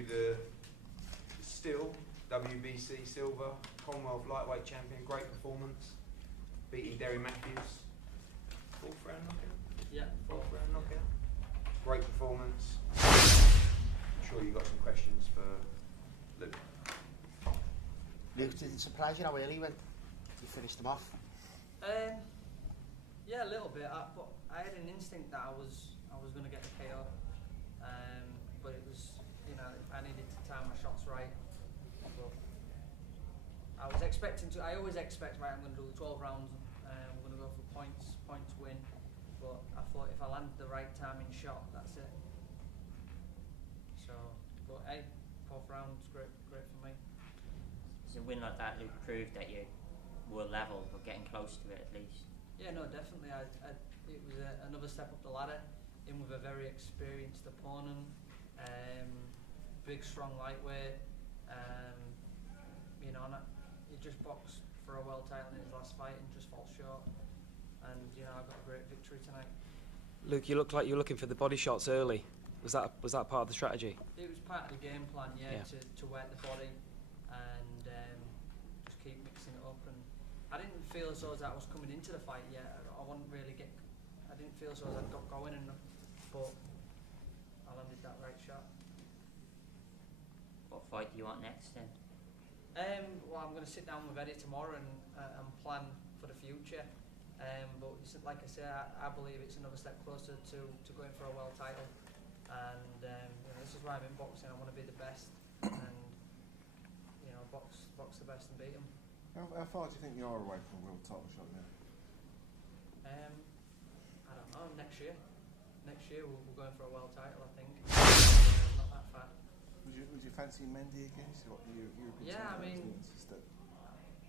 you the still WBC silver Commonwealth lightweight champion. Great performance, beating Derry Mathews. 4th round knockout. Yeah, 4th round knockout. Great performance. I'm sure you got some questions for Luke. Luke, did it surprise you how early you finished them off? Yeah, a little bit. But I had an instinct that I was going to get the KO. But it was, I needed to time my shots right. But I was expecting to. I always expect, right, I'm going to do 12 rounds. We're going to go for points win. But I thought if I landed the right timing shot, that's it. So, but hey, 4th round's great for me. Does a win like that, Luke, prove that you were level or getting close to it at least? Yeah, no, definitely. It was another step up the ladder, in with a very experienced opponent, big, strong lightweight. And he just boxed for a world title in his last fight and just fell short. And I got a great victory tonight. Luke, you look like you were looking for the body shots early. Was that part of the strategy? It was part of the game plan, yeah. To work the body and just keep mixing it up. And I didn't feel as though I was coming into the fight yet. I didn't feel as though I'd got going enough, but I landed that right shot. What fight do you want next then? Well, I'm going to sit down with Eddie tomorrow and plan for the future. But like I say, I believe it's another step closer to going for a world title. And this is why I'm in boxing. I want to be the best, and box the best and beat them. How far do you think you are away from a world title shot now? I don't know. Next year we're going for a world title, I think. Not that far. Would you fancy Mendy again? So what European yeah, I mean,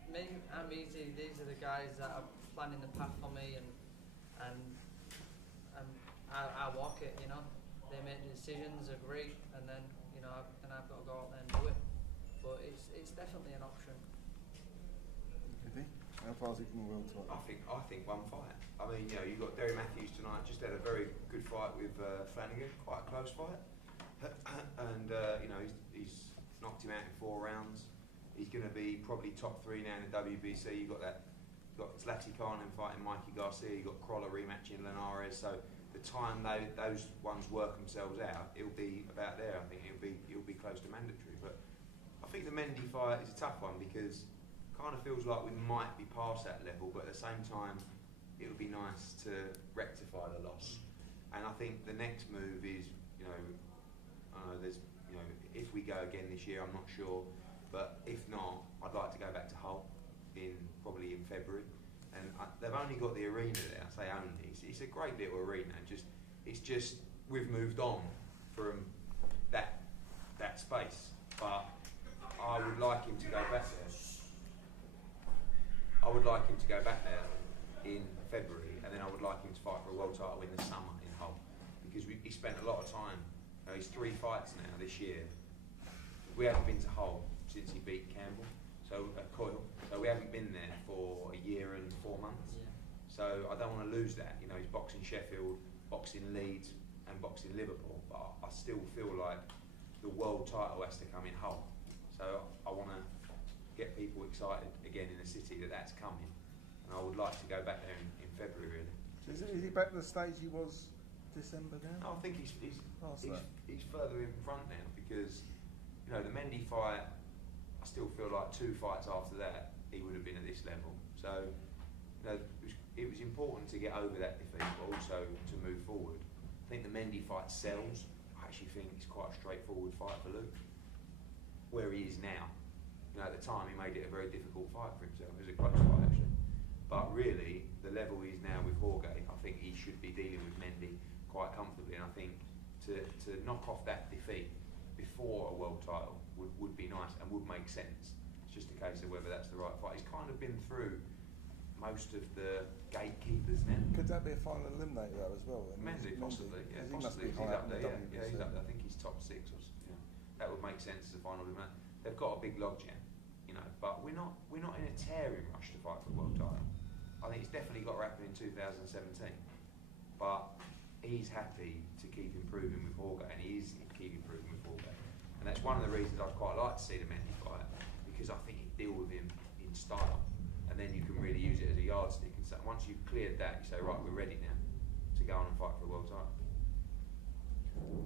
me, I'm easy. These are the guys that are planning the path for me, and I walk it. They make the decisions, agree, and then I've got to go out there and do it. But it's definitely an option. How far is it from a world title? I think one fight. I mean, you got Derry Mathews tonight. Just had a very good fight with Flanagan, quite a close fight, and he's knocked him out in 4 rounds. He's going to be probably top 3 now in the WBC. You've got Zlati Khan fighting Mikey Garcia. You've got Crolla rematching Linares. So the time those ones work themselves out, it'll be about there. I think it'll be close to mandatory. But I think the Mendy fight is a tough one because it kind of feels like we might be past that level, but at the same time, it would be nice to rectify the loss. And I think the next move is, if we go again this year, I'm not sure. But if not, I'd like to go back to Hull probably in February. And they've only got the arena there. I say only. It's a great little arena. It's just we've moved on from that space. But I would like him to go back there. I would like him to go back there in February, and then I would like him to fight for a world title in the summer in Hull, because he spent a lot of time. He's 3 fights now this year. We haven't been to Hull since he beat Campbell, Coyle. So we haven't been there for a year and 4 months. Yeah. So I don't want to lose that. He's boxing Sheffield, boxing Leeds, and boxing Liverpool. But I still feel like the world title has to come in Hull. So I want to get people excited again in the city that's coming. And I would like to go back there in February, really. So is he back to the stage he was December now? No, I think he's further in front now because the Mendy fight, I still feel like 2 fights after that he would have been at this level. So it was important to get over that defeat, but also to move forward. I think the Mendy fight sells. I actually think it's quite a straightforward fight for Luke. Where he is now, at the time he made it a very difficult fight for himself. It was a close fight actually, but really the level he's now with Jorge, I think he should be dealing with Mendy quite comfortably. And I think to knock off that defeat before a world title would be nice and would make sense. It's just a case of whether that's the right fight. He's kind of been through most of the gatekeepers now. Could that be a final eliminator though as well? Mendy, possibly, yeah, he must possibly. be He's high up there, in the yeah, he's up there. I think he's top 6 or something. That would make sense as a final eliminator. They've got a big logjam, but we're not in a tearing rush to fight for the world title. I think it's definitely got to happen in 2017, but he's happy to keep improving with Jorge, and he is keep improving with Jorge. And that's one of the reasons I'd quite like to see the Mendy fight, because I think you deal with him in style, and then you can really use it as a yardstick. And so once you've cleared that, you say, right, we're ready now to go on and fight for a world title.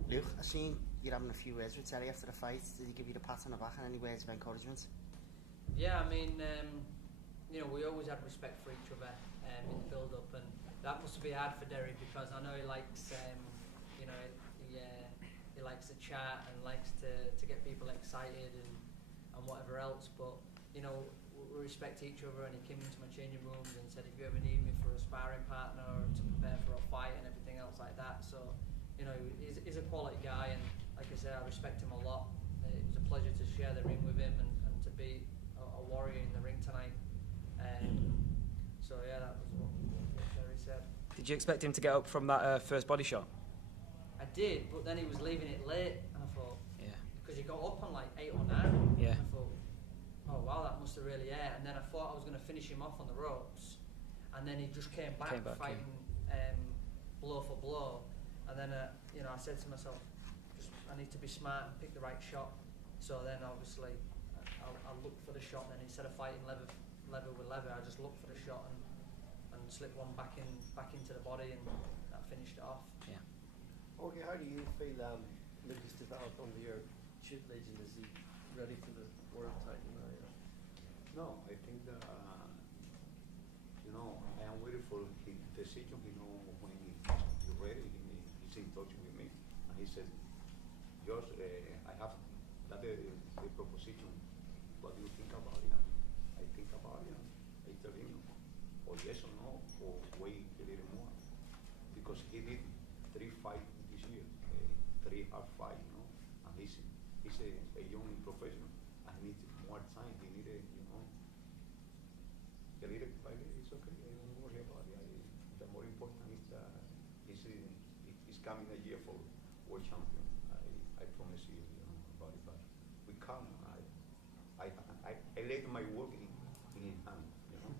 Luke, I seen you're having a few words with Terry after the fight. Did he give you the pat on the back and any words of encouragement? Yeah, I mean, you know, we always had respect for each other in the build-up, and that must be hard for Derry, because I know he likes, you know, he likes to chat and likes to get people excited and whatever else. But you know, we respect each other, and he came into my changing rooms and said, if you ever need me for a sparring partner or to prepare for a fight and everything else like that. So, you know, he's a quality guy, and like I said, I respect him a lot. It was a pleasure to share the ring with him and to be a warrior in the ring tonight. So yeah, that was what Derry said. Did you expect him to get up from that first body shot? I did, but then he was leaving it late, and I thought, Yeah. because he got up on like 8 or 9. Yeah. I thought, oh wow, that must have really hurt. And then I thought I was going to finish him off on the ropes, and then he just came back fighting blow for blow. And then you know, I said to myself, I need to be smart and pick the right shot. So then obviously I looked for the shot. Then instead of fighting lever with lever, I just looked for the shot and slipped one back into the body, and that finished it off. Yeah. Okay, how do you feel Lucas developed under your shoot legend? Is he ready for the world title now? Yeah? No, I think that you know, I am waiting for his decision. You know, when he's ready, he's in touch with me, and he said, "Josh, I have that the proposition. What do you think about it?" And I think about it, and I tell him, or yes or no, or wait a little more, because he did 3 fights this year, 3 hard fights, you know, and he's a young professional, and he needs more time. He needed, you know, a little fight. It's okay. I don't worry about it. The more important is that he's coming a year for world champion. I promise you, you know, about it. But we come. I laid my work in his hand, you know.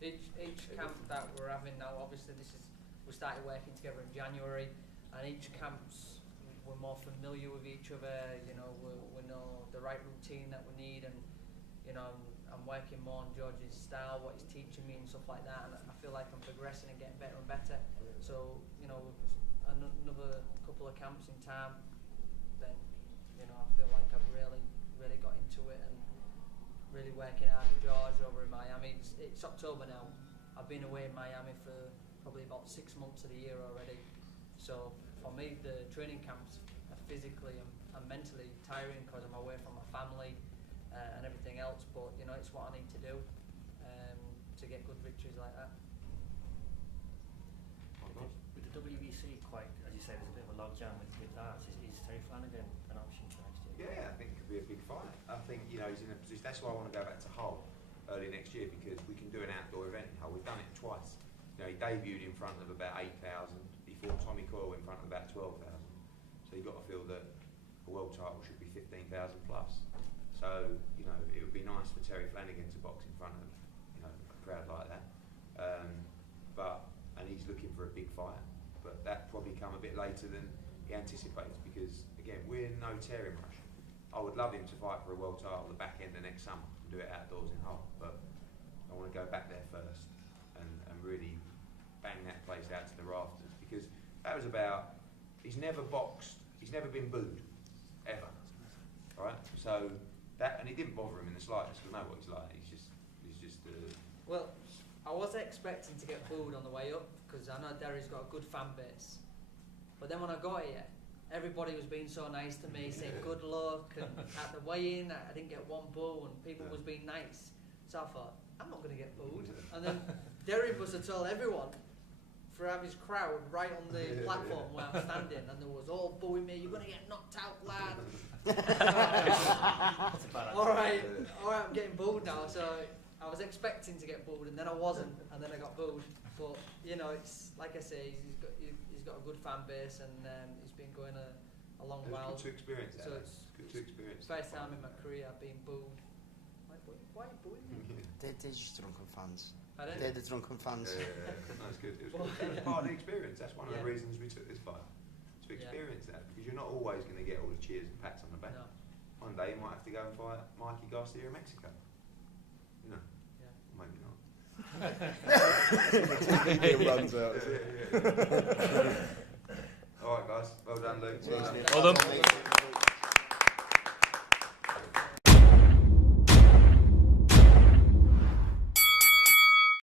Each camp that we're having now, obviously we started working together in January, and each camp's we're more familiar with each other. You know, we know the right routine that we need, and you know, I'm working more on George's style, what he's teaching me and stuff like that, and I feel like I'm progressing and getting better and better. So you know, another couple of camps in time, then you know, I feel like I've really got into it and really working hard with George over in Miami. It's October now. I've been away in Miami for probably about 6 months of the year already. So for me, the training camps are physically and mentally tiring because I'm away from my family and everything else. But you know, it's what I need to do to get good victories like that. With the WBC, quite as you say, there's a bit of a logjam with that. Is Terry Flanagan an option for next year? Yeah, I think it could be a big fight. I think, you know, he's in a position. That's why I want to go back to Hull early next year, because we can do an outdoor event in Hull. We've done it twice. You know, he debuted in front of about 8,000. He fought Tommy Coyle in front of about 12,000. So you've got to feel that a world title should be 15,000 plus. So, you know, it would be nice for Terry Flanagan to box in front of, you know, a crowd like that. And he's looking for a big fight. But that probably come a bit later than he anticipates, because, again, we're in no tearing rush. I would love him to fight for a world title at the back end of next summer and do it outdoors in Hull, but I want to go back there first and really bang that place out to the rafters, because that was about, he's never boxed, he's never been booed, ever, right? So that, and it didn't bother him in the slightest. We know what he's like. He's just Well, I was expecting to get booed on the way up, because I know Derry's got a good fan base, but then when I got here, everybody was being so nice to me, saying good luck, and at the weigh-in I didn't get one boo, and people was being nice. So I thought, I'm not going to get booed. And then Derry must have told everyone for have his crowd right on the platform where I'm standing, and there was all booing me, you're going to get knocked out, lad. Alright, I'm getting booed now. So I was expecting to get booed, and then I wasn't, and then I got booed. But you know, it's like I say, he's got a good fan base, and he's been going a long while. Good to experience that. So it's good to experience. First time in my career I've been booed. Why are you booing me? They're just drunken fans. Pardon? They're the drunken fans. That's good. It was good. That's part of the experience. That's one of the reasons we took this fight, to experience that, because you're not always going to get all the cheers and pats on the back. No. one day he might have to go and fight Mikey Garcia in Mexico. You know? Yeah. Maybe not. TV runs out. Alright guys, well done Luke. Cheers, Luke. Well done. Well done, mate.